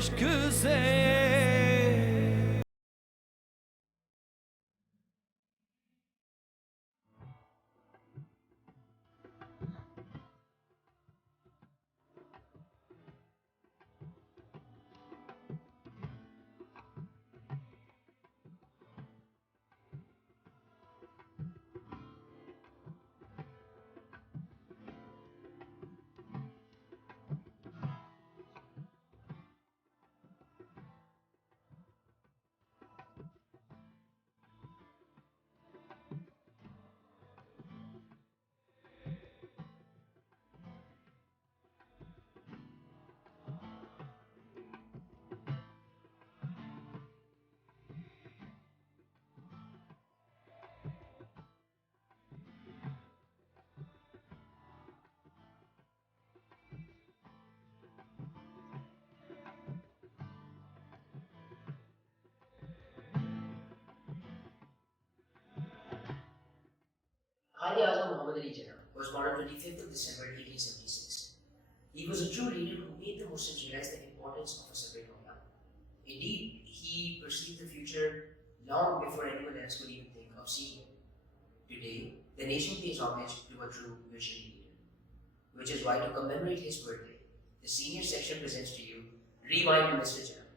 इश्क से। Ali Ali Jinnah was born on 25th of December 1876. He was a true leader who made the Muslims realize the importance of a separate Homeland. Indeed, he perceived the future long before anyone else could even think of seeing it. Today, the nation pays homage to a true visionary leader, which is why to commemorate his birthday, the senior section presents to you Rewind to Mr. Jinnah.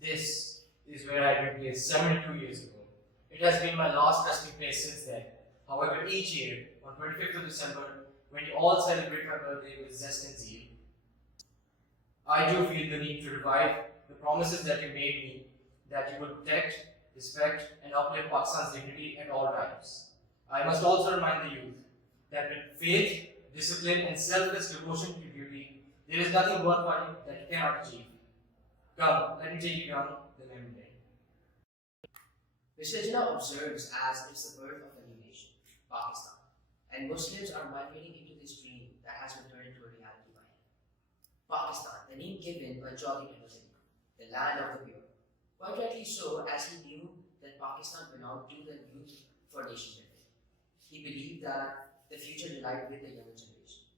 This is where I began 72 years ago. It has been my last resting place since then. However, each year, on 25th of December, when you all celebrate my birthday with zest and zeal, I do feel the need to revive the promises that you made me, that you will protect, respect, and uplift Pakistan's dignity at all times. I must also remind the youth that with faith, discipline, and selfless devotion to duty, there is nothing worthwhile that you cannot achieve. Come, let me take you down the memory lane. Mr. Jinnah observes as it's the birth of a new nation, Pakistan, and Muslims are migrating into this dream that has been turned into a reality by him. Pakistan, the name given by Jolly Representative, the land of the pure. Quite rightly so, as he knew that Pakistan belonged to the youth for nation building. He believed that the future relied with the younger generation.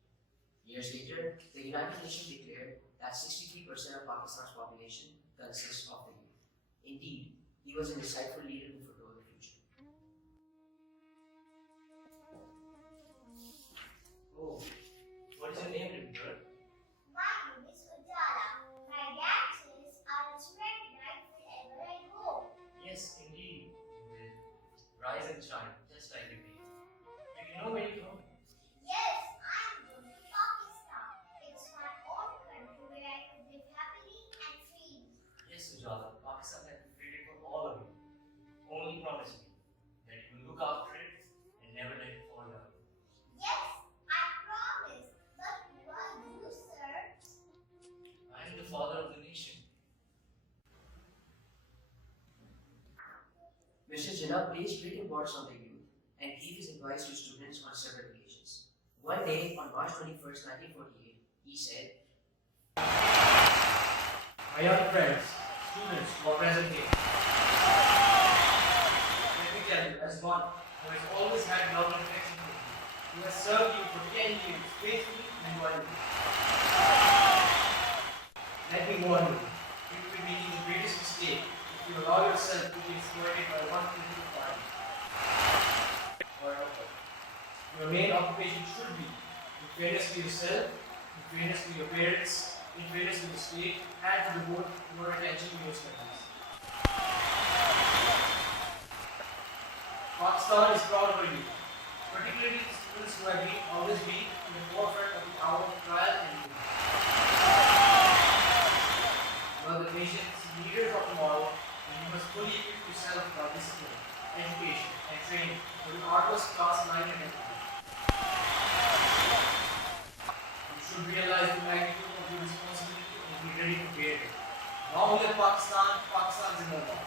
Years later, the United Nations declared that 63% of Pakistan's population consists of the youth. Indeed, he was an insightful leader who foretold the future. Oh, what is your name, little girl? My name is Ujala. My dad says I'll spread light wherever I go. Yes, indeed. You will rise and shine, just like you did. Do you know where you're from? Yes, I'm going to Pakistan. It's my own country where I could live happily and freely. Yes, Ujala. Pakistan has been created for all of you. Only promise me that you will look after it and never let it fall down. Yes, I promise. But who are you, sir? I am the father of the nation. Mr. Jinnah placed great importance on the youth and gave his advice to students on several occasions. One day, on March 21st, 1948, he said, My young friends, students who are present here, let me tell you, as one who has always had love and affection for you, who has served you for 10 years faithfully and loyally, let me warn you, you will be making the greatest mistake if you allow yourself to be exploited by one political party or another. Your main occupation should be, in fairness to yourself, in fairness to your parents, in fairness to the state, and to devote your attention to your studies. Pakistan is proud of you, particularly the students who have always been in the forefront of the hour of trial and need. You are the nation's leaders of tomorrow, and you must fully equip yourself by discipline, education, and training for the arduous task lying ahead of you. You should realize the magnitude of your responsibility and be ready to bear it. Now we have Pakistan, Pakistan Zindabad.